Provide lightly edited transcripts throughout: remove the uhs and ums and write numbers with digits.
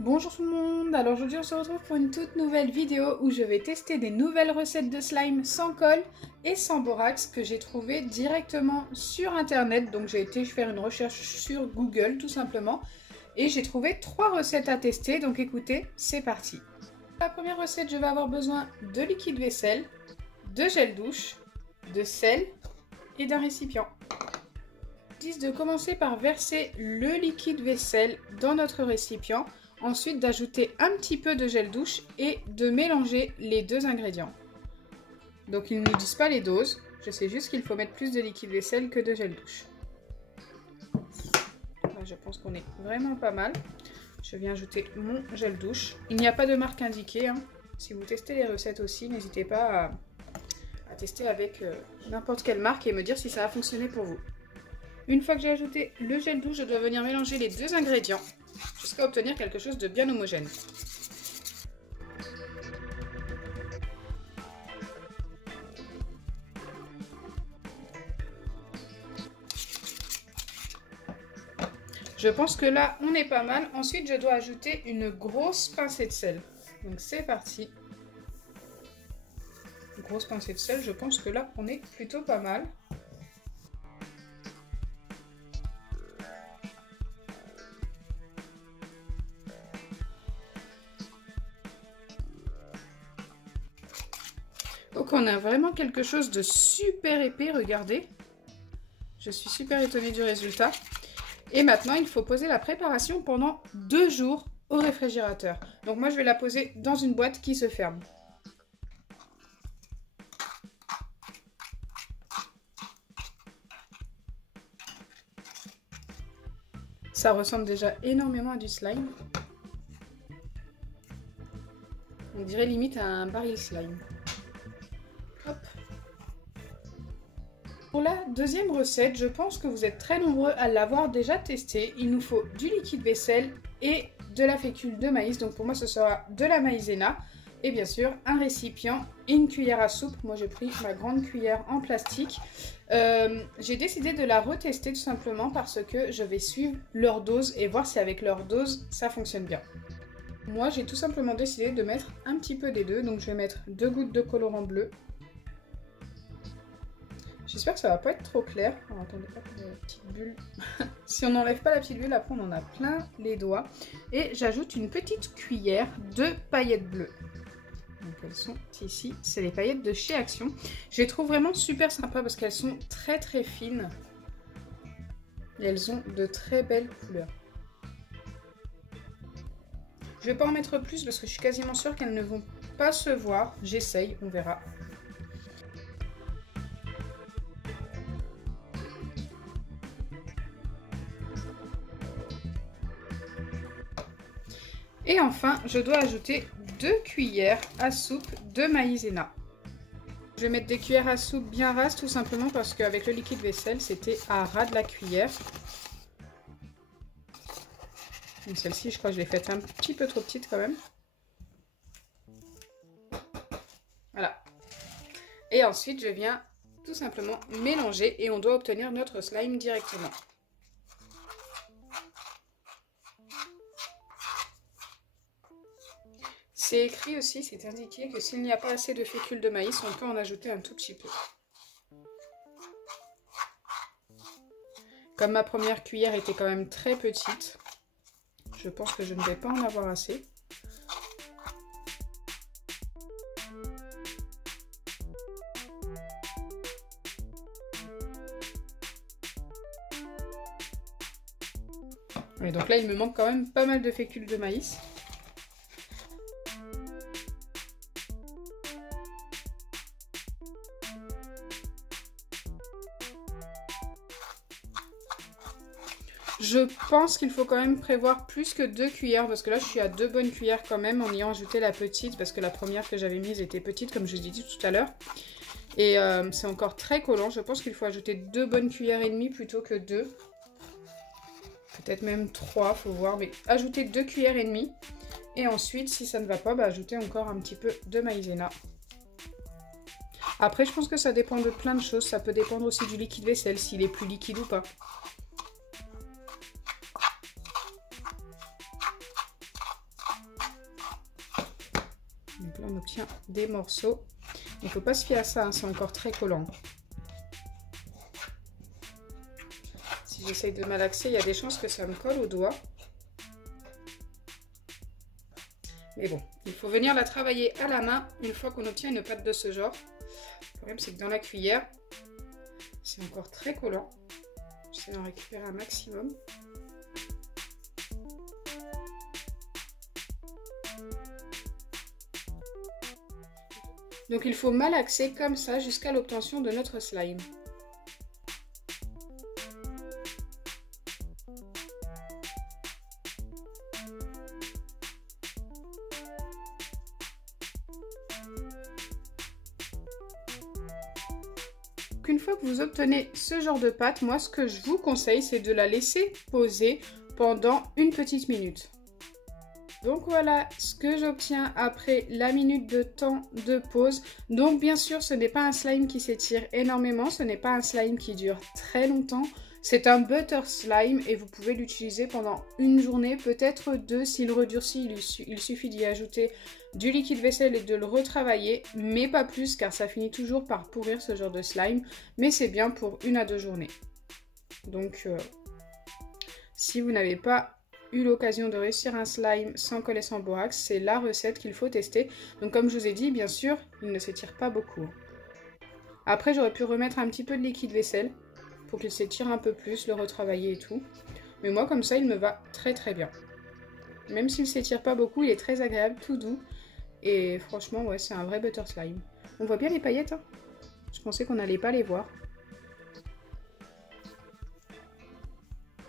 Bonjour tout le monde, alors aujourd'hui on se retrouve pour une toute nouvelle vidéo où je vais tester des nouvelles recettes de slime sans colle et sans borax que j'ai trouvé directement sur internet. Donc j'ai été faire une recherche sur Google tout simplement et j'ai trouvé 3 recettes à tester, donc écoutez, c'est parti. Pour la première recette, je vais avoir besoin de liquide vaisselle, de gel douche, de sel et d'un récipient. Je dis de commencer par verser le liquide vaisselle dans notre récipient. Ensuite, d'ajouter un petit peu de gel douche et de mélanger les deux ingrédients. Donc, ils ne nous disent pas les doses. Je sais juste qu'il faut mettre plus de liquide vaisselle que de gel douche. Là, je pense qu'on est vraiment pas mal. Je viens ajouter mon gel douche. Il n'y a pas de marque indiquée. Si vous testez les recettes aussi, n'hésitez pas à tester avec n'importe quelle marque et me dire si ça a fonctionné pour vous. Une fois que j'ai ajouté le gel douche, je dois venir mélanger les deux ingrédients jusqu'à obtenir quelque chose de bien homogène. Je pense que là, on est pas mal. Ensuite, je dois ajouter une grosse pincée de sel. Donc c'est parti. Une grosse pincée de sel, je pense que là, on est plutôt pas mal. Donc on a vraiment quelque chose de super épais, regardez. Je suis super étonnée du résultat. Et maintenant, il faut poser la préparation pendant 2 jours au réfrigérateur. Donc moi, je vais la poser dans une boîte qui se ferme. Ça ressemble déjà énormément à du slime. On dirait limite à un baril slime. Hop. Pour la deuxième recette, je pense que vous êtes très nombreux à l'avoir déjà testé. Il nous faut du liquide vaisselle et de la fécule de maïs. Donc pour moi, ce sera de la maïzena. Et bien sûr, un récipient et une cuillère à soupe. Moi, j'ai pris ma grande cuillère en plastique. J'ai décidé de la retester tout simplement parce que je vais suivre leur dose et voir si avec leur dose, ça fonctionne bien. Moi, j'ai tout simplement décidé de mettre un petit peu des deux. Donc je vais mettre 2 gouttes de colorant bleu. J'espère que ça va pas être trop clair. Alors, attendez, hop, la petite bulle. Si on n'enlève pas la petite bulle, après on en a plein les doigts. Et j'ajoute une petite cuillère de paillettes bleues. Donc elles sont ici, c'est les paillettes de chez Action. Je les trouve vraiment super sympas parce qu'elles sont très très fines. Et elles ont de très belles couleurs. Je vais pas en mettre plus parce que je suis quasiment sûre qu'elles ne vont pas se voir. J'essaye, on verra. Et enfin, je dois ajouter 2 cuillères à soupe de maïzena. Je vais mettre des cuillères à soupe bien rases tout simplement parce qu'avec le liquide vaisselle, c'était à ras de la cuillère. Celle-ci, je crois que je l'ai faite un petit peu trop petite quand même. Voilà. Et ensuite, je viens tout simplement mélanger et on doit obtenir notre slime directement. C'est écrit aussi, c'est indiqué que s'il n'y a pas assez de fécule de maïs, on peut en ajouter un tout petit peu. Comme ma première cuillère était quand même très petite, je pense que je ne vais pas en avoir assez. Et donc là, il me manque quand même pas mal de fécule de maïs. Je pense qu'il faut quand même prévoir plus que 2 cuillères parce que là je suis à 2 bonnes cuillères quand même en ayant ajouté la petite parce que la première que j'avais mise était petite comme je vous ai dit tout à l'heure. Et c'est encore très collant, je pense qu'il faut ajouter 2 bonnes cuillères et demie plutôt que 2. Peut-être même 3, faut voir, mais ajoutez 2 cuillères et demie. Et ensuite si ça ne va pas, ajoutez encore un petit peu de maïzena. Après je pense que ça dépend de plein de choses, ça peut dépendre aussi du liquide vaisselle, s'il est plus liquide ou pas. Donc là on obtient des morceaux. Il ne faut pas se fier à ça, hein, c'est encore très collant. Si j'essaye de malaxer, il y a des chances que ça me colle au doigt. Mais bon, il faut venir la travailler à la main une fois qu'on obtient une pâte de ce genre. Le problème c'est que dans la cuillère, c'est encore très collant. J'essaie d'en récupérer un maximum. Donc il faut malaxer comme ça jusqu'à l'obtention de notre slime. Une fois que vous obtenez ce genre de pâte, moi ce que je vous conseille c'est de la laisser poser pendant une petite minute. Donc voilà ce que j'obtiens après la minute de temps de pause. Donc bien sûr ce n'est pas un slime qui s'étire énormément, ce n'est pas un slime qui dure très longtemps. C'est un butter slime et vous pouvez l'utiliser pendant une journée, peut-être deux. S'il redurcit, il suffit d'y ajouter du liquide vaisselle et de le retravailler, mais pas plus car ça finit toujours par pourrir ce genre de slime. Mais c'est bien pour 1 à 2 journées. Donc si vous n'avez pas eu l'occasion de réussir un slime sans colle et sans borax, c'est la recette qu'il faut tester. Donc comme je vous ai dit, bien sûr, il ne s'étire pas beaucoup. Après, j'aurais pu remettre un petit peu de liquide vaisselle pour qu'il s'étire un peu plus, le retravailler et tout. Mais moi, comme ça, il me va très très bien. Même s'il ne s'étire pas beaucoup, il est très agréable, tout doux. Et franchement, ouais, c'est un vrai butter slime. On voit bien les paillettes, hein. Je pensais qu'on n'allait pas les voir.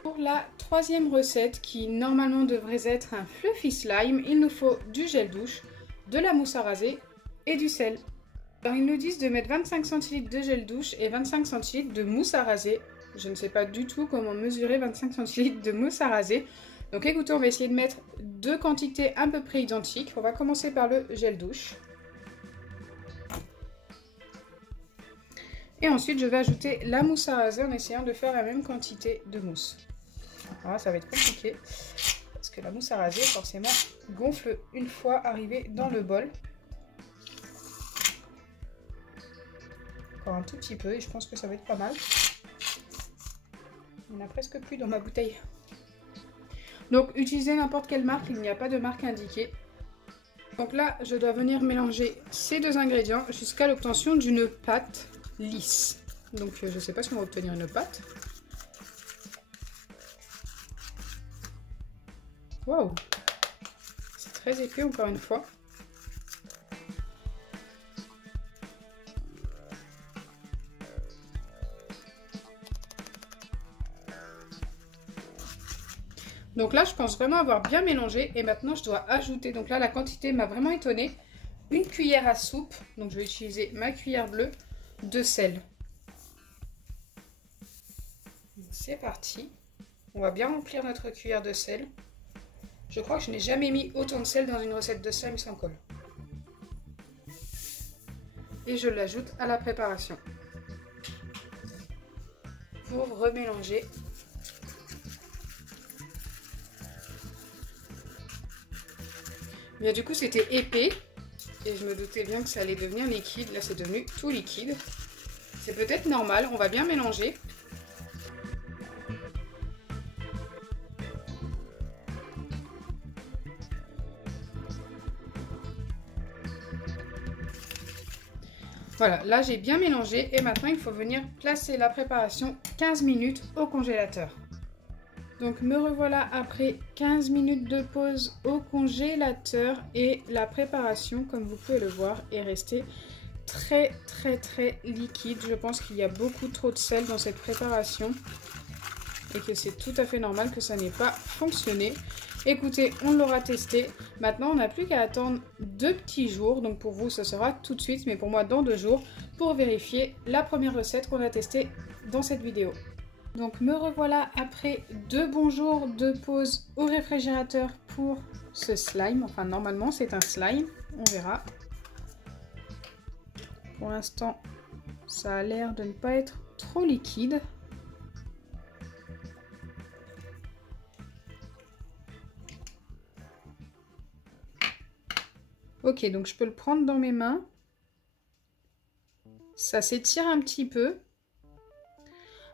Pour la troisième recette, qui normalement devrait être un fluffy slime, il nous faut du gel douche, de la mousse à raser et du sel. Alors ils nous disent de mettre 25 cl de gel douche et 25 cl de mousse à raser. Je ne sais pas du tout comment mesurer 25 cl de mousse à raser. Donc écoutez, on va essayer de mettre deux quantités à peu près identiques. On va commencer par le gel douche. Et ensuite je vais ajouter la mousse à raser en essayant de faire la même quantité de mousse. Alors ça va être compliqué parce que la mousse à raser forcément gonfle une fois arrivée dans le bol. Encore un tout petit peu et je pense que ça va être pas mal. Il n'y en a presque plus dans ma bouteille. Donc utilisez n'importe quelle marque, il n'y a pas de marque indiquée. Donc là je dois venir mélanger ces deux ingrédients jusqu'à l'obtention d'une pâte lisse. Donc je ne sais pas si on va obtenir une pâte. Waouh, c'est très épais encore une fois. Donc là, je pense vraiment avoir bien mélangé et maintenant je dois ajouter, donc là la quantité m'a vraiment étonnée, une cuillère à soupe, donc je vais utiliser ma cuillère bleue, de sel. C'est parti, on va bien remplir notre cuillère de sel. Je crois que je n'ai jamais mis autant de sel dans une recette de slime sans colle. Et je l'ajoute à la préparation pour remélanger. Bien, du coup c'était épais et je me doutais bien que ça allait devenir liquide. Là c'est devenu tout liquide. C'est peut-être normal, on va bien mélanger. Voilà, là j'ai bien mélangé et maintenant il faut venir placer la préparation 15 minutes au congélateur. Donc me revoilà après 15 minutes de pause au congélateur et la préparation, comme vous pouvez le voir, est restée très liquide. Je pense qu'il y a beaucoup trop de sel dans cette préparation et que c'est tout à fait normal que ça n'ait pas fonctionné. Écoutez, on l'aura testé. Maintenant, on n'a plus qu'à attendre 2 petits jours. Donc pour vous, ce sera tout de suite, mais pour moi, dans 2 jours, pour vérifier la première recette qu'on a testée dans cette vidéo. Donc me revoilà après 2 bons jours de pause au réfrigérateur pour ce slime. Enfin, normalement, c'est un slime. On verra. Pour l'instant, ça a l'air de ne pas être trop liquide. Ok, donc je peux le prendre dans mes mains. Ça s'étire un petit peu.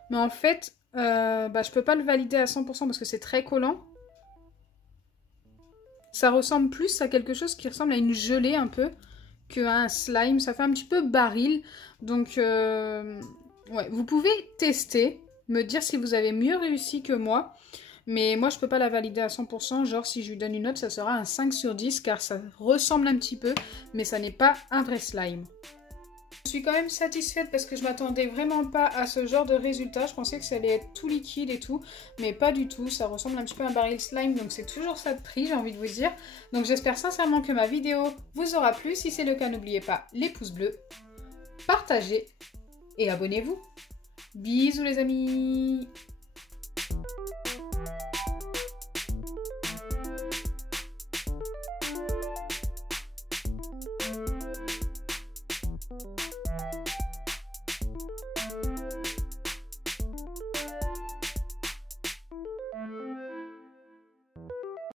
Mais en fait, je peux pas le valider à 100% parce que c'est très collant. Ça ressemble plus à quelque chose qui ressemble à une gelée un peu qu'à un slime. Ça fait un petit peu baril. Donc, ouais, vous pouvez tester, me dire si vous avez mieux réussi que moi. Mais moi, je peux pas la valider à 100%. Genre, si je lui donne une note, ça sera un 5 sur 10 car ça ressemble un petit peu, mais ça n'est pas un vrai slime. Je suis quand même satisfaite parce que je m'attendais vraiment pas à ce genre de résultat. Je pensais que ça allait être tout liquide et tout, mais pas du tout. Ça ressemble un petit peu à un baril slime, donc c'est toujours ça de prix, j'ai envie de vous dire. Donc j'espère sincèrement que ma vidéo vous aura plu. Si c'est le cas, n'oubliez pas les pouces bleus, partagez et abonnez-vous. Bisous les amis!